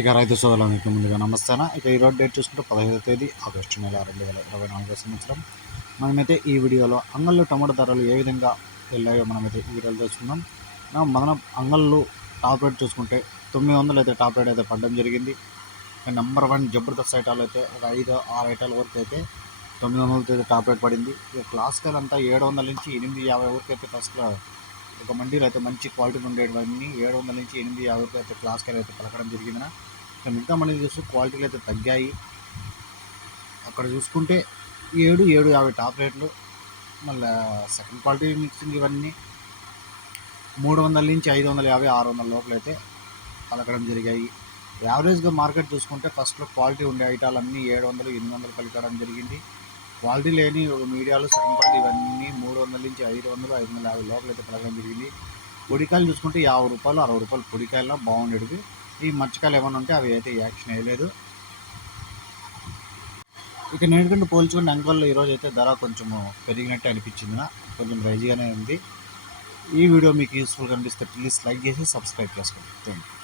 ఇక రైతు సోదరులకు ముందుగా నమస్తాన. ఇక ఈరోజు డేట్ చూసుకుంటే పదహైదో తేదీ ఆగస్టు నెల రెండు వేల ఇరవై నాలుగో సంవత్సరం. మనమైతే ఈ వీడియోలో అంగళ్ళు టమాటో ధరలు ఏ విధంగా వెళ్ళాయో మనమైతే ఈ వీడియోలో చూసుకుందాం మనం అంగళ్ళు టాప్ రేట్ చూసుకుంటే తొమ్మిది వందలు అయితే టాప్ రేట్ అయితే పడడం జరిగింది. నెంబర్ వన్ జబర్దస్త్ ఐటాలు అయితే ఒక ఐదు ఆరు ఐటాల వరకు అయితే తొమ్మిది వందలతో అయితే టాప్ రేట్ పడింది. ఇక క్లాసికల్ అంతా ఏడు వందల నుంచి ఎనిమిది యాభై వరకు అయితే ఫస్ట్లో ఒక మండీలో అయితే మంచి క్వాలిటీ ఉండేటివన్నీ ఏడు వందల నుంచి ఎనిమిది యాభై రూపాయలు అయితే క్లాసికల్ అయితే పలకడం జరిగిందిన ఇక మిగతా మండీలు చూస్తే క్వాలిటీలు అయితే తగ్గాయి. అక్కడ చూసుకుంటే ఏడు ఏడు యాభై టాప్ రేట్లు. మళ్ళీ సెకండ్ క్వాలిటీ మిక్సింగ్ ఇవన్నీ మూడు వందల నుంచి ఐదు వందల యాభై ఆరు వందల లోపల అయితే పలకడం జరిగాయి. యావరేజ్గా మార్కెట్ చూసుకుంటే ఫస్ట్లో క్వాలిటీ ఉండే ఐటాలు అన్నీ ఏడు వందలు ఎనిమిది వందలు పలకడం జరిగింది. క్వాలిటీ లేని మీడియాలు సెకండ్ క్వాలిటీ ఇవన్నీ మూడు వందల నుంచి ఐదు వందలు ఐదు వందల యాభై లోపల అయితే పలకడం జరిగింది. పొడికాయలు చూసుకుంటే యాభై రూపాయలు అరవై రూపాయలు పొడికాయల్లో బాగుండేవి ఈ మచ్చకాయలు ఏమైనా ఉంటే అవి అయితే యాక్షన్ అయ్యలేదు ఇక నేటికంటే పోల్చుకుంటే అంగల్లో ఈరోజు అయితే ధర కొంచెం పెరిగినట్టే అనిపించింది. నా. కొంచెం రైజీగానే ఉంది. ఈ వీడియో మీకు యూస్ఫుల్ కనిపిస్తే ప్లీజ్ లైక్ చేసి సబ్స్క్రైబ్ చేసుకోండి. Thank you